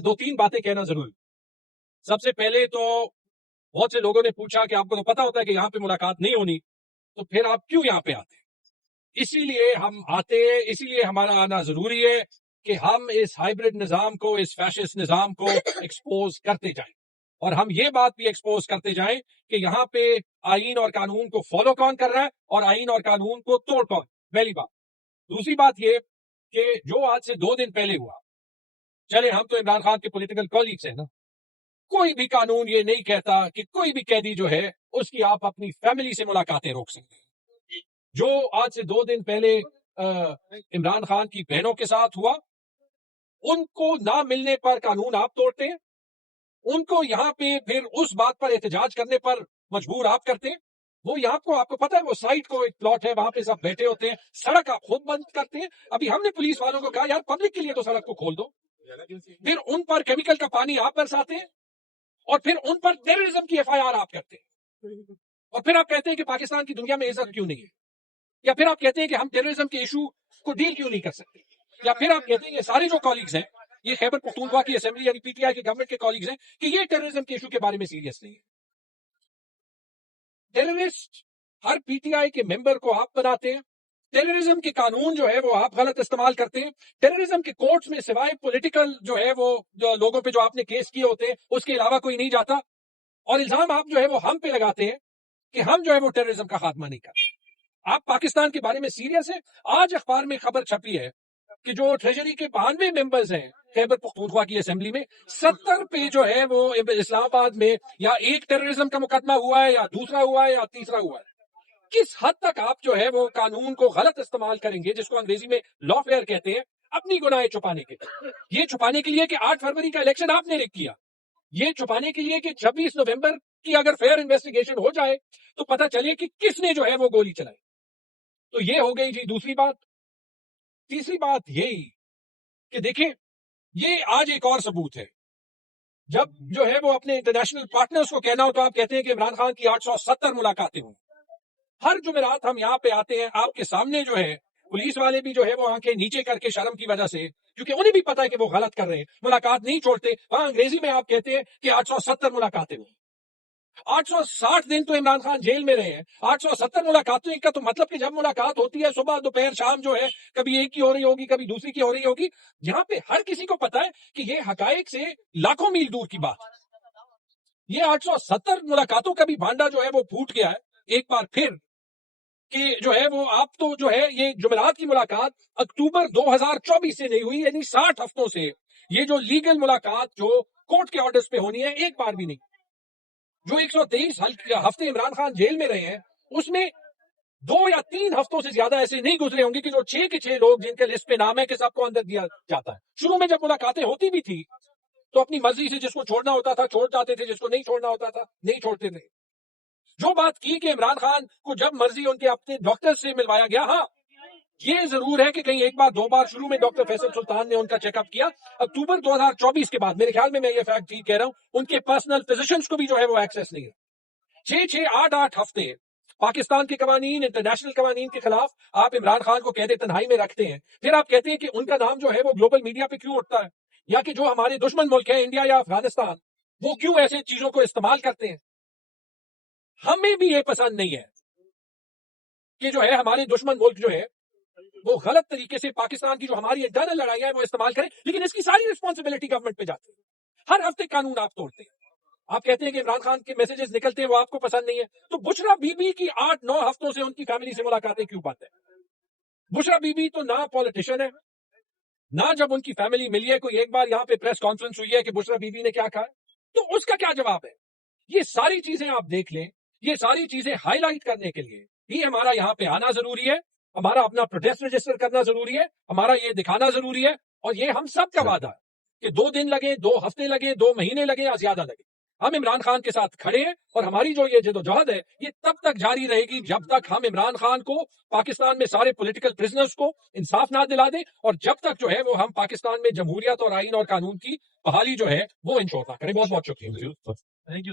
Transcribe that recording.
دو تین باتیں کہنا ضروری. سب سے پہلے تو بہت سے لوگوں نے پوچھا کہ آپ کو تو پتا ہوتا ہے کہ یہاں پہ ملاقات نہیں ہونی، تو پھر آپ کیوں یہاں پہ آتے ہیں؟ اسی لیے ہم آتے ہیں، اسی لیے ہمارا آنا ضروری ہے کہ ہم اس ہائیبرڈ نظام کو، اس فیشسٹ نظام کو ایکسپوز کرتے جائیں، اور ہم یہ بات بھی ایکسپوز کرتے جائیں کہ یہاں پہ آئین اور قانون کو فالو کون کر رہا ہے اور آئین اور قانون کو توڑ کون. پہلی بات. دوسری بات یہ کہ جو آج سے 2 دن پہلے ہوا، چلے ہم تو عمران خان کے پولیٹیکل کالیگز ہیں نا، کوئی بھی قانون یہ نہیں کہتا کہ کوئی بھی قیدی جو ہے اس کی آپ اپنی فیملی سے ملاقاتیں روک سکتے ہیں. جو آج سے 2 دن پہلے عمران خان کی بہنوں کے ساتھ ہوا، ان کو نہ ملنے پر قانون آپ توڑتے ہیں، ان کو یہاں پہ پھر اس بات پر احتجاج کرنے پر مجبور آپ کرتے ہیں. وہ یہاں کو آپ کو پتا ہے وہ سائٹ کو ایک پلاٹ ہے، وہاں پہ سب بیٹھے ہوتے ہیں، سڑک آپ خود بند کرتے ہیں. ابھی ہم نے پولیس والوں کو کہا یار پبلک کے لیے تو سڑک کو کھول دو. پھر ان پر کیمیکل کا پانی آپ برساتے ہیں اور پھر ان پر ٹیررزم کی FIR آپ کرتے ہیں، اور پھر آپ کہتے ہیں کہ پاکستان کی دنیا میں عزت کیوں نہیں ہے، یا پھر آپ کہتے ہیں کہ ہم ٹیررزم کے ایشو کو ڈیل کیوں نہیں کر سکتے، یا پھر آپ کہتے ہیں یہ سارے جو کالیگز ہیں، یہ خیبر پختونخوا کی اسمبلی یعنی PTI کے گورنمنٹ کے کالیگز ہیں، کہ یہ ٹیررزم کے ایشو کے بارے میں سیریس نہیں ہے. ٹیررسٹ ہر PTI کے ممبر کو آپ بناتے ہیں. ٹیررزم کے قانون جو ہے وہ آپ غلط استعمال کرتے ہیں. ٹیررزم کے کورٹس میں سوائے پولیٹیکل جو ہے وہ جو لوگوں پہ جو آپ نے کیس کیے ہوتے ہیں اس کے علاوہ کوئی نہیں جاتا، اور الزام آپ جو ہے وہ ہم پہ لگاتے ہیں کہ ہم جو ہے وہ ٹیررزم کا خاتمہ نہیں کرتے. آپ پاکستان کے بارے میں سیریس ہیں؟ آج اخبار میں خبر چھپی ہے کہ جو ٹریجری کے 92 ممبرز ہیں خیبر پختونخوا کی اسمبلی میں، 70 پہ جو ہے وہ اسلام آباد میں یا ایک ٹیررزم کا مقدمہ ہوا ہے، یا دوسرا ہوا ہے، یا تیسرا ہوا ہے. کس حد تک آپ جو ہے وہ قانون کو غلط استعمال کریں گے، جس کو انگریزی میں لا فیئر کہتے ہیں، اپنی گناہیں چھپانے کے لیے. یہ چھپانے کے لیے کہ 8 فروری کا الیکشن آپ نے رک کیا، یہ چھپانے کے لیے کہ 26 نومبر کی اگر فیئر انویسٹیگیشن ہو جائے تو پتہ چلے کہ کس نے جو ہے وہ گولی چلائی. تو یہ ہو گئی جی دوسری بات. تیسری بات یہی کہ دیکھیں یہ آج ایک اور ثبوت ہے. جب جو ہے وہ اپنے انٹرنیشنل پارٹنرز کو کہنا ہو تو آپ کہتے ہیں کہ عمران خان کی 870 ملاقاتیں ہوں. ہر جمعرات ہم یہاں پہ آتے ہیں، آپ کے سامنے جو ہے پولیس والے بھی جو ہے وہ آنکھیں نیچے کر کے شرم کی وجہ سے، کیونکہ انہیں بھی پتا ہے کہ وہ غلط کر رہے ہیں، ملاقات نہیں چھوڑتے. وہاں انگریزی میں آپ کہتے ہیں کہ 870 ملاقاتیں ہوئی. 860 دن تو عمران خان جیل میں رہے ہیں. 870 ملاقاتیں کا تو مطلب کہ جب ملاقات ہوتی ہے صبح دوپہر شام جو ہے کبھی ایک کی ہو رہی ہوگی، کبھی دوسری کی ہو رہی ہوگی. یہاں پہ ہر کسی کو پتا ہے کہ یہ حقائق سے لاکھوں میل دور کی بات. یہ 870 ملاقاتوں کا بھی بھانڈا جو ہے وہ پھوٹ گیا ہے ایک بار پھر، کہ جو ہے وہ آپ تو جو ہے یہ جمعرات کی ملاقات اکتوبر 2024 سے نہیں ہوئی، یعنی 60 ہفتوں سے یہ جو لیگل ملاقات جو کورٹ کے آرڈرز پہ ہونی ہے ایک بار بھی نہیں. جو 123 ہفتے عمران خان جیل میں رہے ہیں اس میں 2 یا 3 ہفتوں سے زیادہ ایسے نہیں گزرے ہوں گے کہ جو 6 کے 6 لوگ جن کے لسٹ پہ نام ہے کہ سب کو اندر دیا جاتا ہے. شروع میں جب ملاقاتیں ہوتی بھی تھی تو اپنی مرضی سے جس کو چھوڑنا ہوتا تھا چھوڑ جاتے تھے، جس کو نہیں چھوڑنا ہوتا تھا نہیں چھوڑتے تھے. جو بات کی کہ عمران خان کو جب مرضی ان کے اپنے ڈاکٹر سے ملوایا گیا، ہاں یہ ضرور ہے کہ کہیں ایک بار 2 بار شروع میں ڈاکٹر فیصل سلطان نے ان کا چیک اپ کیا. اکتوبر 2024 کے بعد میرے خیال میں یہ فیکٹ ٹھیک کہہ رہا ہوں، ان کے پرسنل فزیشنز کو بھی جو ہے وہ ایکسیس نہیں ہے. 6-8 ہفتے پاکستان کے قوانین، انٹرنیشنل قوانین کے خلاف آپ عمران خان کو قید تنہائی میں رکھتے ہیں. پھر آپ کہتے ہیں کہ ان کا نام جو ہے وہ گلوبل میڈیا پہ کیوں اٹھتا ہے، یا کہ جو ہمارے دشمن ملک ہیں انڈیا یا افغانستان وہ کیوں ایسے چیزوں کو استعمال کرتے ہیں. ہمیں بھی یہ پسند نہیں ہے کہ جو ہے ہمارے دشمن ملک جو ہے وہ غلط طریقے سے پاکستان کی جو ہماری انٹرنل لڑائی ہے وہ استعمال کریں، لیکن اس کی ساری رسپانسبلٹی گورنمنٹ پہ جاتی ہے. ہر ہفتے قانون آپ توڑتے ہیں. آپ کہتے ہیں کہ عمران خان کے میسیجز نکلتے ہیں وہ آپ کو پسند نہیں ہے، تو بشرا بی بی کی 8-9 ہفتوں سے ان کی فیملی سے ملاقاتیں کیوں بند ہیں؟ بشرا بی بی تو نہ پولیٹیشین ہے، نہ جب ان کی فیملی ملی ہے کوئی ایک بار یہاں پہ پریس کانفرنس ہوئی ہے کہ بشرا بی بی نے کیا کہا، تو اس کا کیا جواب ہے؟ یہ ساری چیزیں آپ دیکھ لیں، یہ ساری چیزیں ہائی لائٹ کرنے کے لیے ہی ہمارا یہاں پہ آنا ضروری ہے، ہمارا اپنا پروٹیسٹ رجسٹر کرنا ضروری ہے، ہمارا یہ دکھانا ضروری ہے، اور یہ ہم سب کا وعدہ ہے کہ 2 دن لگے، 2 ہفتے لگے، 2 مہینے لگے یا زیادہ لگے، ہم عمران خان کے ساتھ کھڑے ہیں. اور ہماری جو یہ جدوجہد ہے یہ تب تک جاری رہے گی جب تک ہم عمران خان کو، پاکستان میں سارے پولیٹیکل پرزنرز کو انصاف نہ دلا دیں، اور جب تک جو ہے وہ ہم پاکستان میں جمہوریت اور آئین اور قانون کی بحالی جو ہے وہ انشور نہ کریں. بہت بہت شکریہ.